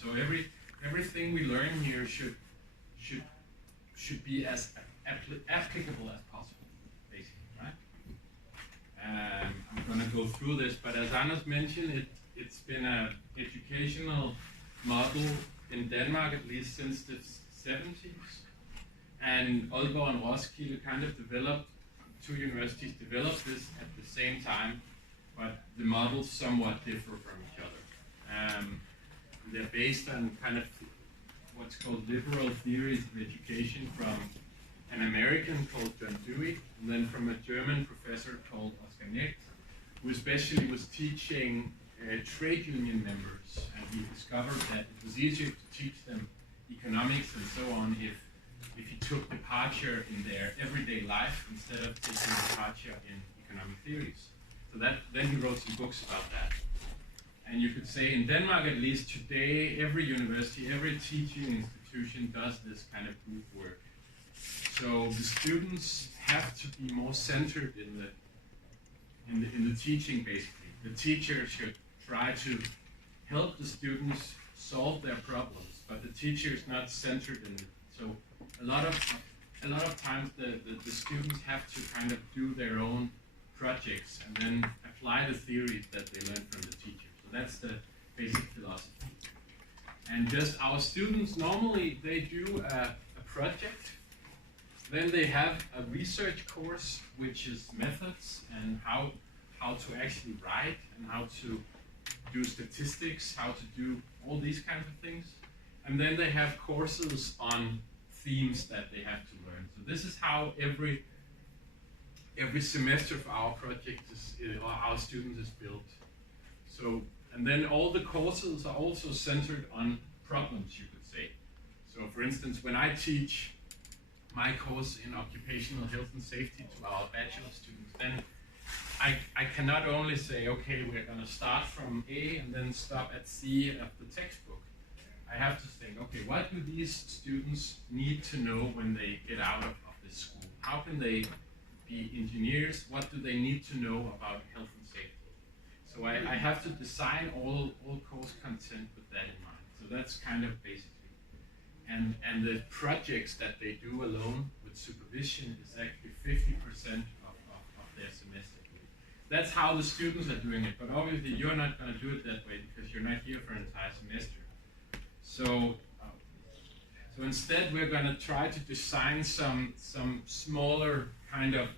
So everything we learn here should be as applicable as possible, basically, right? I'm going to go through this, but as Anders mentioned, it's been an educational model in Denmark at least since the 70s, and Aalborg and Roskilde kind of developed, two universities developed this at the same time, but the models somewhat differ from each other. They're based on kind of what's called liberal theories of education from an American called John Dewey, and then from a German professor called Oscar Necht, who especially was teaching trade union members, and he discovered that it was easier to teach them economics and so on if you took departure in their everyday life instead of taking departure in economic theories. So then he wrote some books about that. And you could say in Denmark, at least today, every university, every teaching institution does this kind of group work. So the students have to be more centered in the teaching, basically. The teacher should try to help the students solve their problems, but the teacher is not centered in it. So a lot of times the students have to kind of do their own projects and then apply the theories that they learned from the teacher. So that's the basic philosophy. And just our students, normally they do a project, then they have a research course, which is methods and how to actually write and how to do statistics, how to do all these kinds of things. And then they have courses on themes that they have to learn. So this is how every semester for our project or our students is built. So, and then all the courses are also centered on problems, you could say. So for instance, when I teach my course in occupational health and safety to our bachelor students, then I cannot only say, okay, we're going to start from A and then stop at C of the textbook. I have to think, okay, what do these students need to know when they get out of this school? How can they be engineers? What do they need to know about health and safety? So I have to design all course content with that in mind. So that's kind of basically. And the projects that they do alone with supervision is actually 50% of their semester. That's how the students are doing it, but obviously you're not going to do it that way because you're not here for an entire semester. So instead we're going to try to design some smaller kind of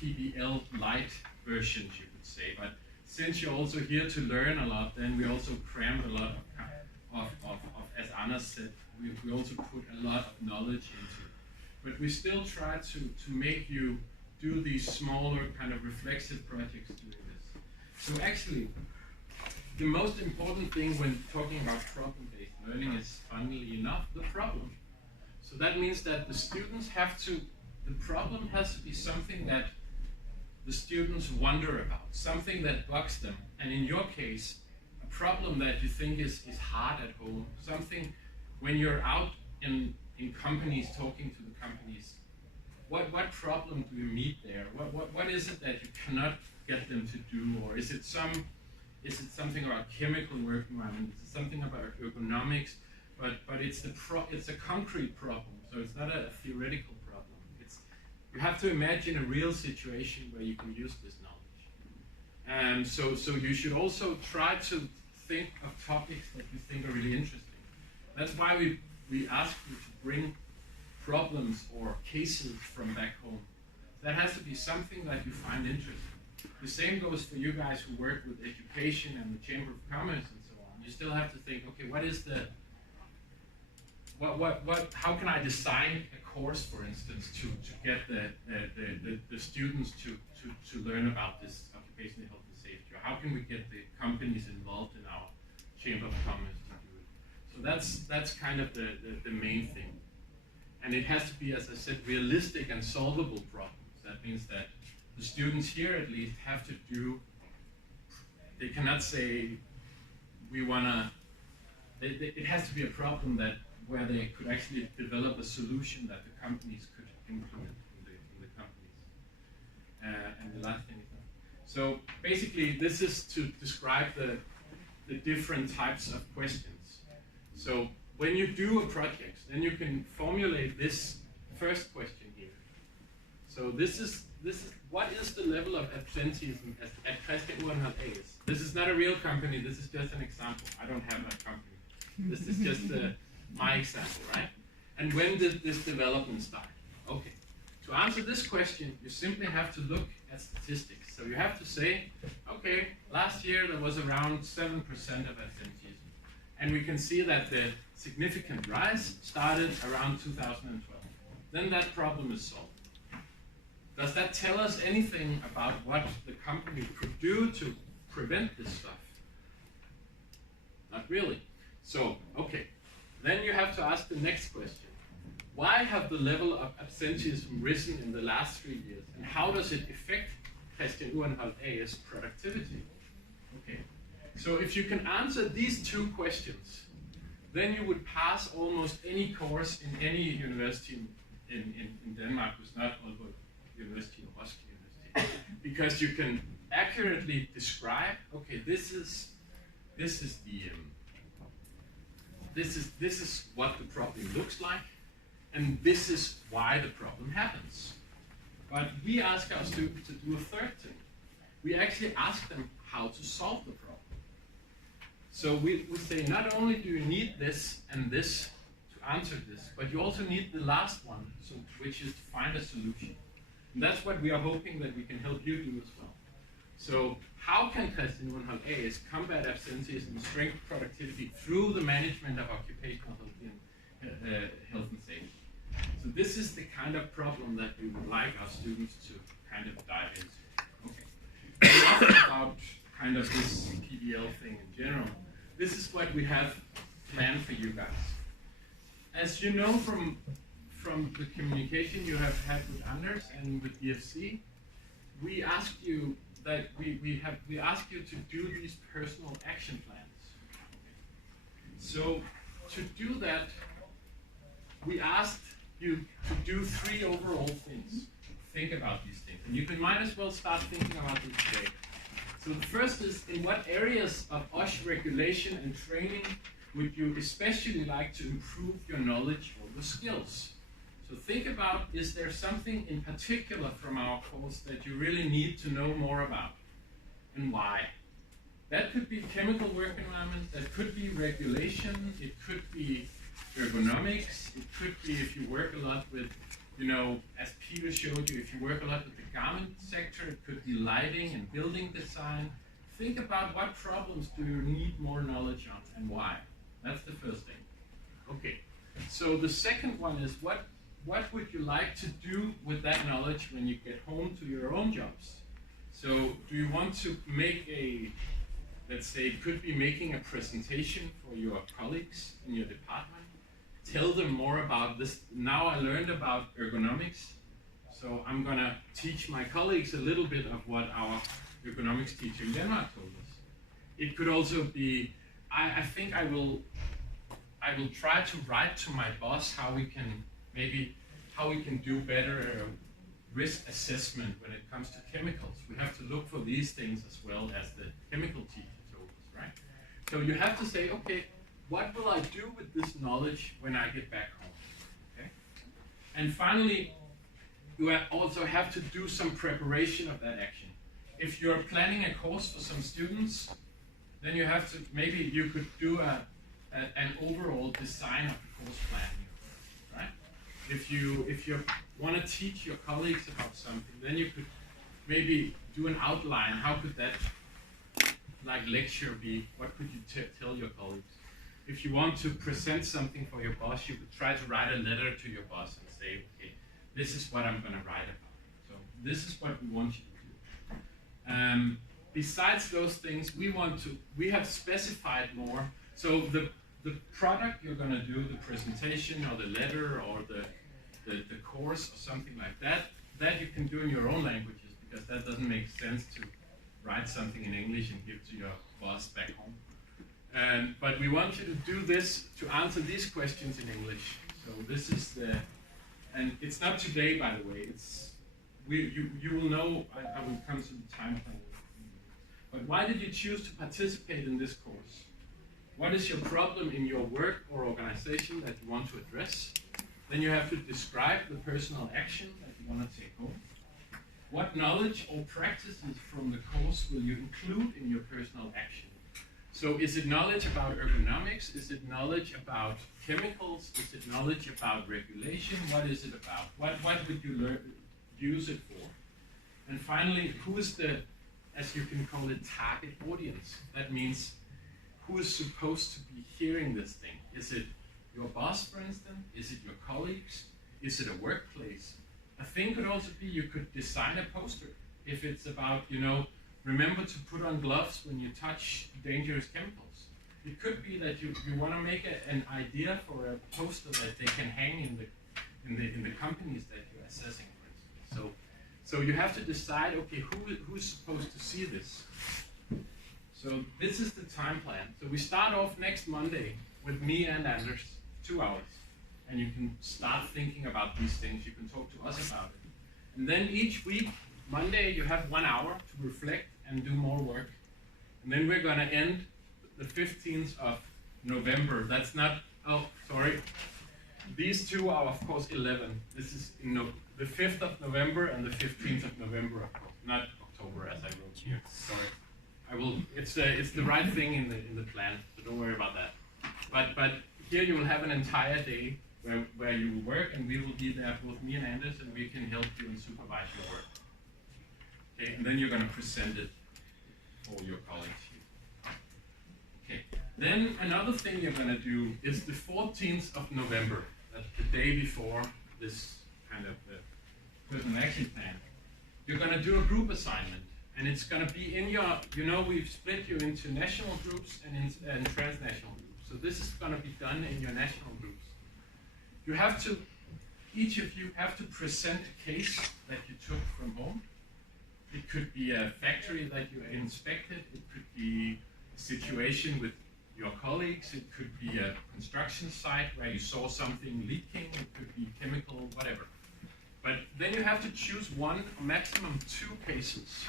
PBL light versions, you could say. But since you're also here to learn a lot, then we also cram a lot of as Anna said, we also put a lot of knowledge into it. But we still try to make you do these smaller kind of reflexive projects doing this. So actually, the most important thing when talking about problem-based learning is, funnily enough, the problem. So that means that the students the problem has to be something that the students wonder about, something that bugs them. And in your case, a problem that you think is hard at home, something when you're out in companies, talking to the companies, what problem do you meet there? What is it that you cannot get them to do? Or is it something about chemical work environment? Is it something about ergonomics? But it's a concrete problem, so it's not a theoretical problem. You have to imagine a real situation where you can use this knowledge. And so you should also try to think of topics that you think are really interesting. That's why we ask you to bring problems or cases from back home. That has to be something that you find interesting. The same goes for you guys who work with education and the Chamber of Commerce and so on. You still have to think, okay, how can I design a course, for instance, to get the students to learn about this occupational health and safety? Or how can we get the companies involved in our Chamber of Commerce to do it? So that's kind of the main thing. And it has to be, as I said, realistic and solvable problems. That means that the students here at least have to do, they cannot say, it has to be a problem where they could actually develop a solution that the companies could implement in the companies. And the last thing is that. So basically this is to describe the different types of questions. So when you do a project, then you can formulate this first question here. So this is what is the level of absenteeism at Christian Urenhold AS? This is not a real company, this is just an example. I don't have a company. This is just my example, right? And when did this development start? Okay, to answer this question, you simply have to look at statistics. So you have to say, okay, last year there was around 7% of absenteeism. And we can see that the significant rise started around 2012. Then that problem is solved. Does that tell us anything about what the company could do to prevent this stuff? Not really. So, okay, then you have to ask the next question. Why have the level of absenteeism risen in the last 3 years? And how does it affect Christian Urenhold AS productivity? Okay, so if you can answer these two questions, then you would pass almost any course in any university in Denmark who's not Aalborg University or Roskilde University, because you can accurately describe, okay, this is what the problem looks like, and this is why the problem happens. But we ask our students to do a third thing. We actually ask them how to solve the problem. So we say, not only do you need this and this to answer this, but you also need the last one, so, which is to find a solution. And that's what we are hoping that we can help you do as well. So how can Christian Urenhold AS combat absenteeism and strengthen productivity through the management of occupational health and safety? So this is the kind of problem that we would like our students to kind of dive into. Okay. Enough about kind of this PBL thing in general. This is what we have planned for you guys. As you know from the communication you have had with Anders and with EFC, we asked you that we ask you to do these personal action plans. So to do that, we asked you to do 3 overall things. Think about these things, and you might as well start thinking about these today. So the first is, in what areas of OSH regulation and training would you especially like to improve your knowledge or your skills? So think about, is there something in particular from our course that you really need to know more about, and why? That could be chemical work environment, that could be regulation, it could be ergonomics, it could be if you work a lot with, as Peter showed you, if you work a lot with the garment sector, it could be lighting and building design. Think about what problems do you need more knowledge on and why. That's the first thing. Okay, so the second one is what would you like to do with that knowledge when you get home to your own jobs? So do you want to make let's say it could be making a presentation for your colleagues in your department? Tell them more about this. Now I learned about ergonomics, so I'm gonna teach my colleagues a little bit of what our ergonomics teacher in Denmark told us. It could also be, I think I will try to write to my boss how we can do better risk assessment when it comes to chemicals. We have to look for these things as well as the chemical teacher told us, right? So you have to say, okay, what will I do with this knowledge when I get back home? Okay? And finally, you also have to do some preparation of that action. If you're planning a course for some students, then you have to, maybe you could do an overall design of the course plan, right? If you want to teach your colleagues about something, then you could maybe do an outline. How could that lecture be? What could you tell your colleagues? If you want to present something for your boss, you could try to write a letter to your boss and say, okay, this is what I'm going to write about. So this is what we want you to do. Besides those things, we have specified more. So the product you're going to do, the presentation or the letter or the course or something like that you can do in your own languages, because that doesn't make sense to write something in English and give to your boss back home. But we want you to do this, to answer these questions in English. So this is and it's not today, by the way. You will know, I will come to the time plan. But why did you choose to participate in this course? What is your problem in your work or organization that you want to address? Then you have to describe the personal action that you want to take home. What knowledge or practices from the course will you include in your personal action? So is it knowledge about ergonomics? Is it knowledge about chemicals? Is it knowledge about regulation? What is it about? What would you use it for? And finally, who is the, as you can call it, target audience? That means who is supposed to be hearing this thing? Is it your boss, for instance? Is it your colleagues? Is it a workplace? A thing could also be you could design a poster. If it's about, remember to put on gloves when you touch dangerous chemicals. It could be that you want to make an idea for a poster that they can hang in the companies that you're assessing, for instance. So you have to decide, okay, who's supposed to see this? So this is the time plan. So we start off next Monday with me and Anders, 2 hours. And you can start thinking about these things. You can talk to us about it. And then each week, Monday, you have 1 hour to reflect and do more work. And then we're going to end the 15th of November. That's not, oh, sorry. These two are, of course, 11. This is the 5th of November and the 15th of November, of course. Not October, as I wrote here. Sorry. I will. It's the right thing in the plan, so don't worry about that. But here you will have an entire day where you will work, and we will be there, both me and Anders, and we can help you and supervise your work. Okay, and then you're going to present it for your colleagues here. Okay, then another thing you're going to do is the 14th of November, that's the day before this kind of personal action plan. You're going to do a group assignment, and it's going to be in your, we've split you into national groups and transnational groups. So this is going to be done in your national groups. You have to, each of you have to present a case that you took from home. It could be a factory that you inspected. It could be a situation with your colleagues. It could be a construction site where you saw something leaking. It could be chemical, whatever. But then you have to choose one, or maximum 2 cases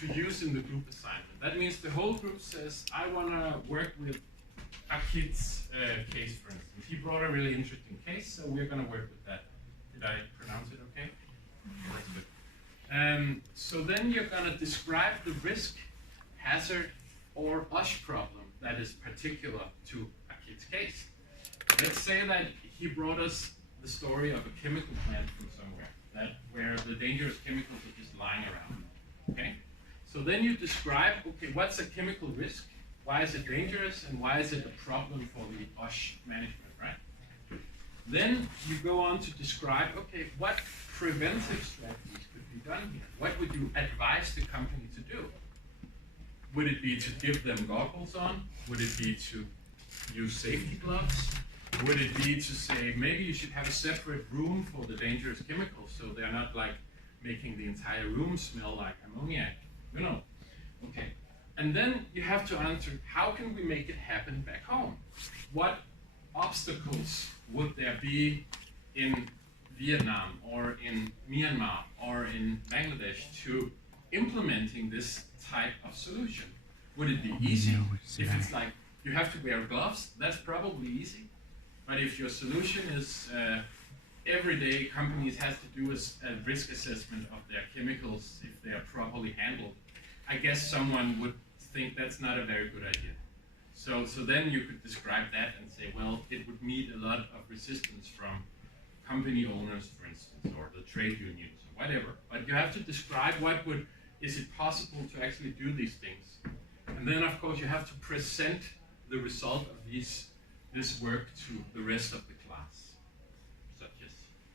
to use in the group assignment. That means the whole group says, I want to work with a kid's case, for instance. He brought a really interesting case, so we're going to work with that. Did I pronounce it okay? That's good. So then you're going to describe the risk, hazard, or USH problem that is particular to a kid's case. Let's say that he brought us the story of a chemical plant from somewhere, where the dangerous chemicals are just lying around. Okay? So then you describe, okay, what's a chemical risk? Why is it dangerous, and why is it a problem for the USH management, right? Then you go on to describe, okay, what preventive strategies could be done here? What would you advise the company to do? Would it be to give them goggles on? Would it be to use safety gloves? Would it be to say, maybe you should have a separate room for the dangerous chemicals so they're not like making the entire room smell like ammoniac? Okay. And then you have to answer, how can we make it happen back home? What obstacles would there be in Vietnam or in Myanmar or in Bangladesh to implementing this type of solution? Would it be easy? If it's like you have to wear gloves, that's probably easy. But if your solution is every day companies have to do a risk assessment of their chemicals if they are properly handled, I guess someone would think that's not a very good idea. So then you could describe that and say, well, it would meet a lot of resistance from company owners, for instance, or the trade unions, or whatever. But you have to describe is it possible to actually do these things? And then, of course, you have to present the result of this work to the rest of the class, such as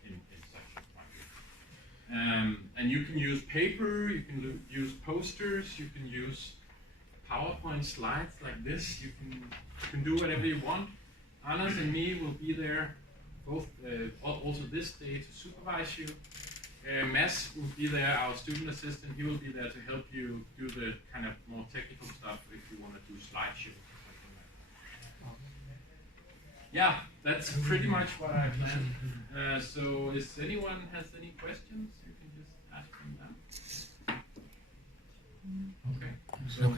in such a point. And you can use paper, you can use posters, you can use PowerPoint slides like this. You can do whatever you want. Anders and me will be there both also this day to supervise you. Mads will be there, our student assistant. He will be there to help you do the kind of more technical stuff if you want to do slideshows or something like that. Yeah, that's pretty much what I planned. So if anyone has any questions, you can just ask them now. Okay. So.